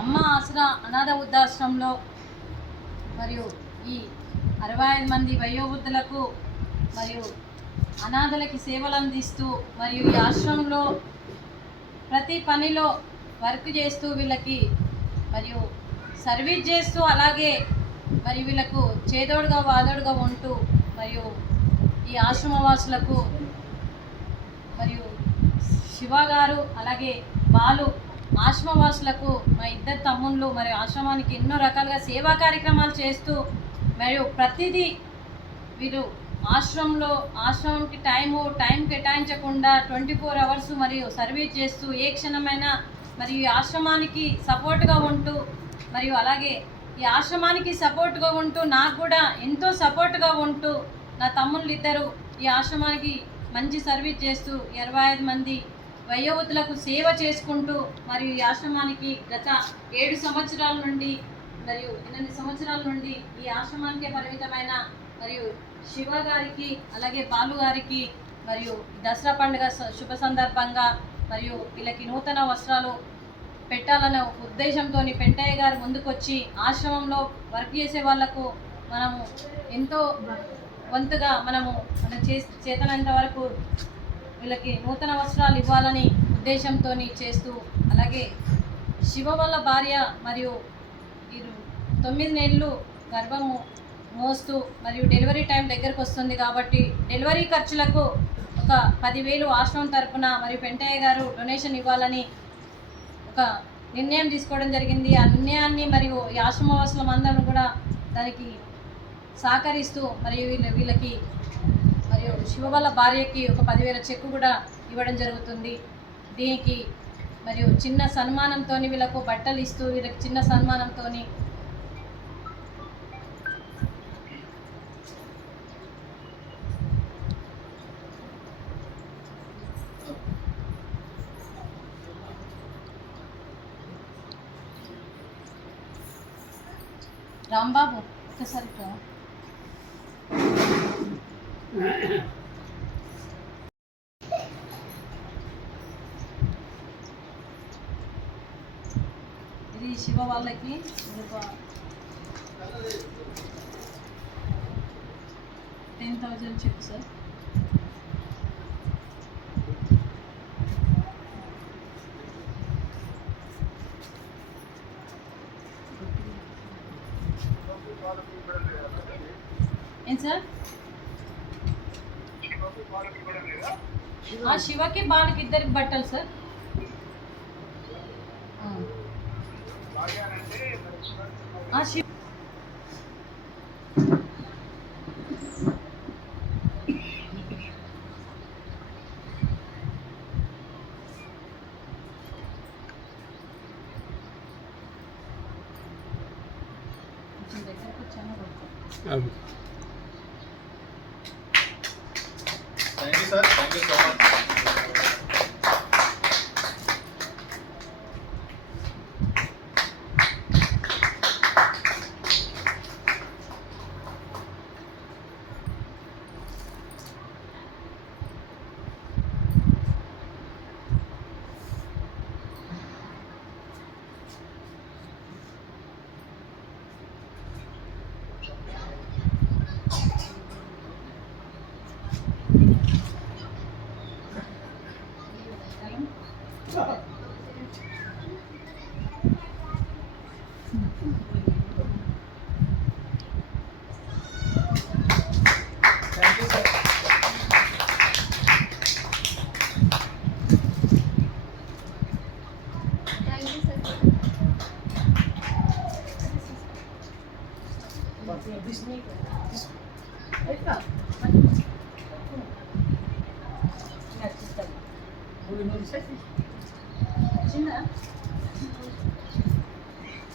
అమ్మ ఆసరా అనాథ వృద్ధాశ్రమంలో మరియు ఈ 65 మంది వయోవృద్ధులకు మరియు అనాథలకి సేవలు అందిస్తూ మరియు ఈ ఆశ్రమంలో ప్రతి పనిలో వర్క్ చేస్తూ వీళ్ళకి మరియు సర్వీస్ చేస్తూ అలాగే మరి వీళ్ళకు చేదోడుగా వాదోడుగా ఉంటూ మరియు ఈ ఆశ్రమవాసులకు మరియు శివ గారు అలాగే బాలు ఆశ్రమవాసులకు మా ఇద్దరు తమ్ముళ్ళు మరియు ఆశ్రమానికి ఎన్నో రకాలుగా సేవా కార్యక్రమాలు చేస్తూ మరియు ప్రతిదీ వీరు ఆశ్రమంకి టైం కేటాయించకుండా 24 అవర్స్ మరియు సర్వీస్ చేస్తూ ఏ క్షణమైనా మరియు ఈ ఆశ్రమానికి సపోర్ట్గా ఉంటూ మరియు అలాగే ఈ ఆశ్రమానికి సపోర్ట్గా ఉంటూ నాకు కూడా ఎంతో సపోర్ట్గా ఉంటూ నా తమ్ముళ్ళు ఇద్దరు ఈ ఆశ్రమానికి మంచి సర్వీస్ చేస్తూ 25 మంది వయోవృద్ధులకు సేవ చేసుకుంటూ మరియు ఈ ఆశ్రమానికి గత 7 సంవత్సరాల నుండి మరియు 8 సంవత్సరాల నుండి ఈ ఆశ్రమానికే పరిమితమైన మరియు శివ గారికి అలాగే బాలు గారికి మరియు దసరా పండుగ శుభ సందర్భంగా మరియు వీళ్ళకి నూతన వస్త్రాలు పెట్టాలనే ఉద్దేశంతో పెంటయ్య గారు ముందుకొచ్చి ఆశ్రమంలో వర్క్ చేసే వాళ్లకు మనము ఎంతో వంతుగా మనము చేతనంత వరకు వీళ్ళకి నూతన వస్త్రాలు ఇవ్వాలని ఉద్దేశంతో చేస్తూ అలాగే శివ వాళ్ళ భార్య మరియు 9 నెలలు గర్భము మోస్తూ మరియు డెలివరీ టైం దగ్గరకు వస్తుంది కాబట్టి డెలివరీ ఖర్చులకు ఒక 10,000 ఆశ్రమం తరపున మరియు పెంటయ్య గారు డొనేషన్ ఇవ్వాలని ఒక నిర్ణయం తీసుకోవడం జరిగింది. ఆ నిర్ణయాన్ని మరియు ఈ ఆశ్రమవాసులం అందరం కూడా దానికి సహకరిస్తూ మరియు వీళ్ళకి మరియు శివ వాళ్ళ భార్యకి ఒక 10,000 చెక్కు కూడా ఇవ్వడం జరుగుతుంది. దీనికి మరియు చిన్న సన్మానంతో వీళ్ళకు బట్టలు ఇస్తూ వీళ్ళకి చిన్న సన్మానంతో రాంబాబు ఒకసారి ఇది శివ వాళ్ళకి 10,000 చెప్పు సార్. ఏం సార్? శివకి బాలకి ఇద్దరికి బట్టలు సార్. శివ దగ్గరకు వచ్చాను. Thank you, sir. Thank you so much.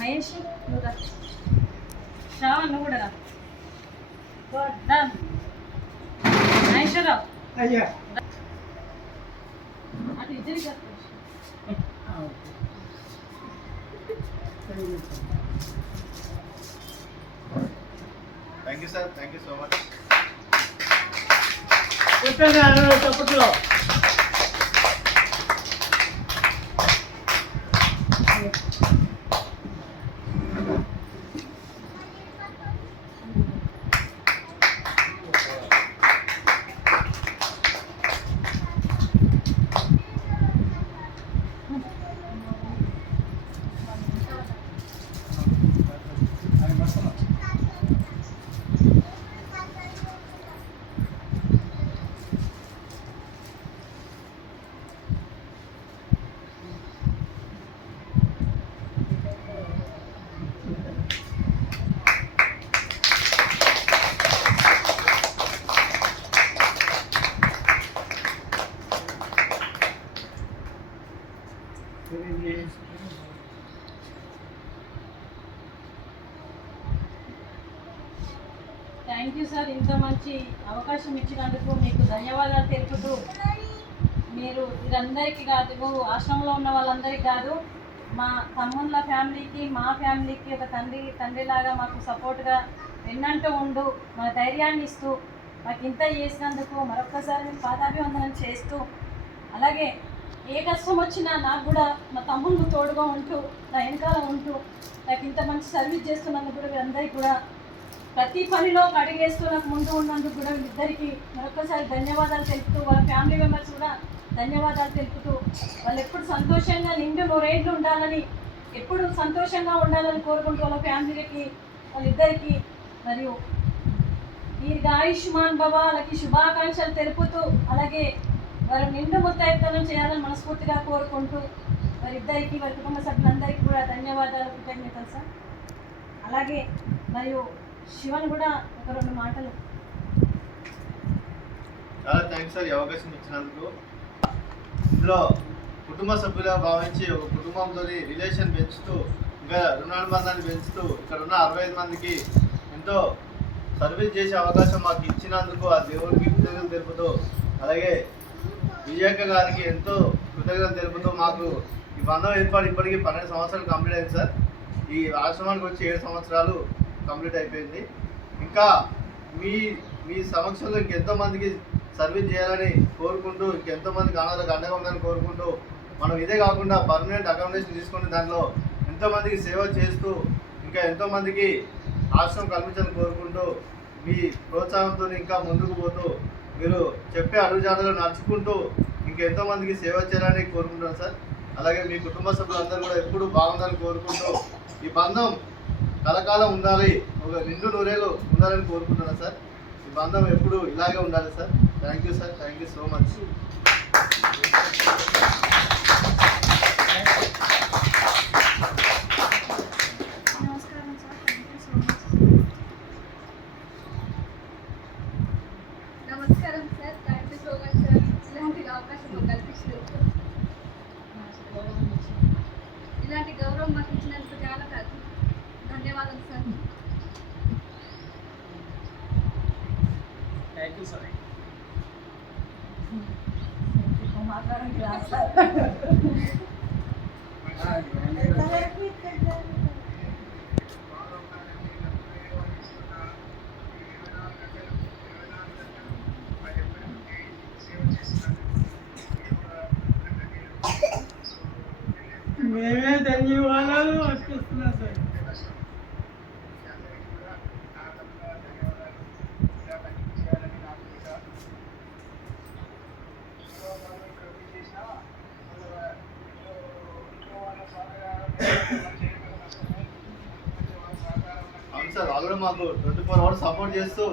Mahesh Shravan నువ్వు కూడా మహేశ్వరరావు అటు ఇద్దరికి Thank you, sir. Thank you so much. Thank you sir, ఇంత మంచి అవకాశం ఇచ్చినందుకు మీకు ధన్యవాదాలు తెలుపుతూ, మీరు వీరందరికీ కాదు, ఆశ్రమంలో ఉన్న వాళ్ళందరికీ కాదు, మా తమ్ముళ్ళ ఫ్యామిలీకి, మా ఫ్యామిలీకి ఒక తండ్రిలాగా మాకు సపోర్ట్గా వెన్నంటూ ఉండు, మా ధైర్యాన్ని ఇస్తూ, మాకు ఇంత చేసినందుకు మరొక్కసారి మేము పాదాభివందనం చేస్తూ, అలాగే ఏ కష్టం వచ్చినా నాకు కూడా మా తమ్ముళ్ళు తోడుగా ఉంటూ, నా వెనకాల ఉంటూ, నాకు ఇంత మంచి సర్వీస్ చేస్తున్నందుకు కూడా వీరందరికీ కూడా, ప్రతి పనిలో అడిగేస్తూ నాకు ముందు ఉన్నందుకు కూడా వీళ్ళిద్దరికీ మరొకసారి ధన్యవాదాలు తెలుపుతూ, వాళ్ళ ఫ్యామిలీ మెంబర్స్ కూడా ధన్యవాదాలు తెలుపుతూ, వాళ్ళు ఎప్పుడు సంతోషంగా నిండు 100 ఏళ్ళు ఉండాలని, ఎప్పుడు సంతోషంగా ఉండాలని కోరుకుంటూ వాళ్ళ ఫ్యామిలీకి, వాళ్ళిద్దరికీ మరియు దీర్ఘాయుష్మాన్ భవ వాళ్ళకి శుభాకాంక్షలు తెలుపుతూ, అలాగే వారు నిండు ముత్తైదనం చేయాలని మనస్ఫూర్తిగా కోరుకుంటూ, వారిద్దరికీ, వారి కుటుంబ సభ్యులందరికీ కూడా ధన్యవాదాలు, కృతజ్ఞతలు సార్. అలాగే మరియు శివన్ కూడా ఒక 2 మాటలు. చాలా థ్యాంక్స్ సార్ ఈ అవకాశం ఇచ్చినందుకు. ఇందులో కుటుంబ సభ్యులుగా భావించి ఒక కుటుంబంతో రిలేషన్ పెంచుతూ, ఇంకా రుణానుబంధాన్ని పెంచుతూ, ఇక్కడ ఉన్న 65 మందికి ఎంతో సర్వీస్ చేసే అవకాశం మాకు ఇచ్చినందుకు ఆ దేవుడికి కృతజ్ఞతలు తెలుపుతూ, అలాగే విజయక్క గారికి ఎంతో కృతజ్ఞతలు తెలుపుతూ, మాకు ఈ బంధం ఏర్పాటు ఇప్పటికీ 12 సంవత్సరాలు కంప్లీట్ అయింది సార్. ఈ ఆశ్రమానికి వచ్చి 7 సంవత్సరాలు కంప్లీట్ అయిపోయింది. ఇంకా మీ మీ సమక్షంలో ఇంకెంతో మందికి సర్వీస్ చేయాలని కోరుకుంటూ, ఇంకెంతో మందికి అనాథలకు అండగా ఉండాలని కోరుకుంటూ, మనం ఇదే కాకుండా పర్మనెంట్ అకామిడేషన్ తీసుకుని దానిలో ఎంతోమందికి సేవ చేస్తూ, ఇంకా ఎంతోమందికి ఆశ్రమం కల్పించాలని కోరుకుంటూ, మీ ప్రోత్సాహంతో ఇంకా ముందుకు పోతూ, మీరు చెప్పే అడుగుజాడలు నడుచుకుంటూ ఇంకెంతోమందికి సేవ చేయాలని కోరుకుంటున్నాను సార్. అలాగే మీ కుటుంబ సభ్యులందరూ కూడా ఎప్పుడూ బాగుండాలని కోరుకుంటూ, ఈ బంధం కలకాలం ఉండాలి, ఒక నిండు 100 ఏళ్ళు ఉండాలని కోరుకుంటున్నాను సార్. ఈ బంధం ఎప్పుడు ఇలాగే ఉండాలి sir. Thank you sir, thank you so much. నమస్కారం sir, thank you so much. నమస్కారం sir, thank you so much sir, ఇలాంటి అవకాశం మాకు కల్పించినందుకు, ఇలాంటి గౌరవం మాకు ఇచ్చినందుకు చాలా ధన్యవాదాలు సార్. Thank you sir. మాట్లాడండి రా సార్. మేమే ధన్యవాదాలు అర్పిస్తున్నా సార్. అవును సార్, వాళ్ళు కూడా మాకు 24 hours సపోర్ట్ చేస్తూ,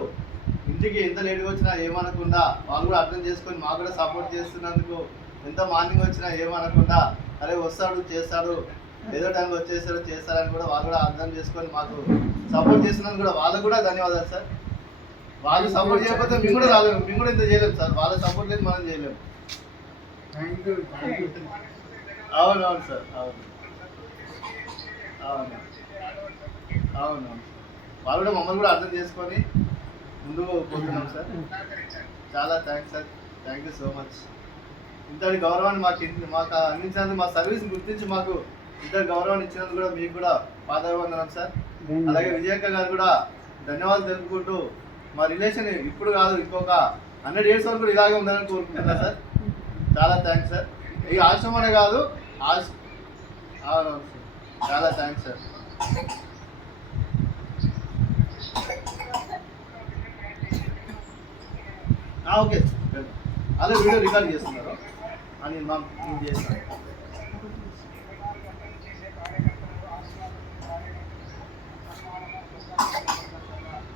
ఇంటికి ఎంత లేట్గా వచ్చినా ఏమనకుండా, వాళ్ళు కూడా అర్థం చేసుకొని మాకు కూడా సపోర్ట్ చేస్తున్నందుకు, ఎంత మార్నింగ్ వచ్చినా ఏమనకుండా, అరే వస్తాడు చేస్తాడు, ఏదో టైంలో వచ్చేస్తాడు చేస్తాడని కూడా వాళ్ళు కూడా అర్థం చేసుకొని మాకు సపోర్ట్ చేస్తున్నందుకు కూడా వాళ్ళకు కూడా ధన్యవాదాలు సార్. వాళ్ళు సపోర్ట్ చేయకపోతే మేము కూడా రాలేము, మేము కూడా ఇంత చేయలేము సార్. వాళ్ళ సపోర్ట్ లేదు మనం చేయలేము. అవునవును సార్, అవును అవును అవును, వాళ్ళు కూడా మమ్మల్ని కూడా అర్థం చేసుకొని ముందుకు పోతున్నాం సార్. చాలా thanks sir, thank you so much. ఇంతటి గౌరవాన్ని మాకు అందించినందుకు, మా సర్వీస్ గుర్తించి మాకు ఇంతటి గౌరవాన్ని ఇచ్చినందుకు కూడా మీకు కూడా పాదాభివందనం సార్. అలాగే విజయక్క గారు కూడా ధన్యవాదాలు తెలుపుకుంటూ, మా రిలేషన్ ఇప్పుడు కాదు ఇంకొక 100 years వరకు కూడా ఇలాగే ఉండాలని కోరుకుంటున్నా సార్. చాలా థ్యాంక్స్ సార్. ఈ ఆశ్రమనే కాదు అవునవును సార్, చాలా థ్యాంక్స్ సార్. ఓకే సార్, అదే వీడియో రికార్డ్ చేస్తున్నారు అని నేను చేస్తాను.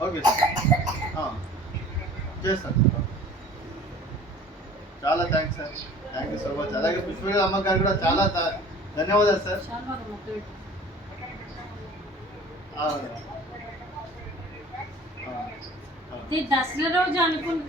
ఓకే సార్, చేస్తాను సార్. చాలా thanks sir, thank you so much. అలాగే పుష్ప అమ్మ గారు కూడా చాలా ధన్యవాదాలు సార్. దసరా రోజు అనుకున్న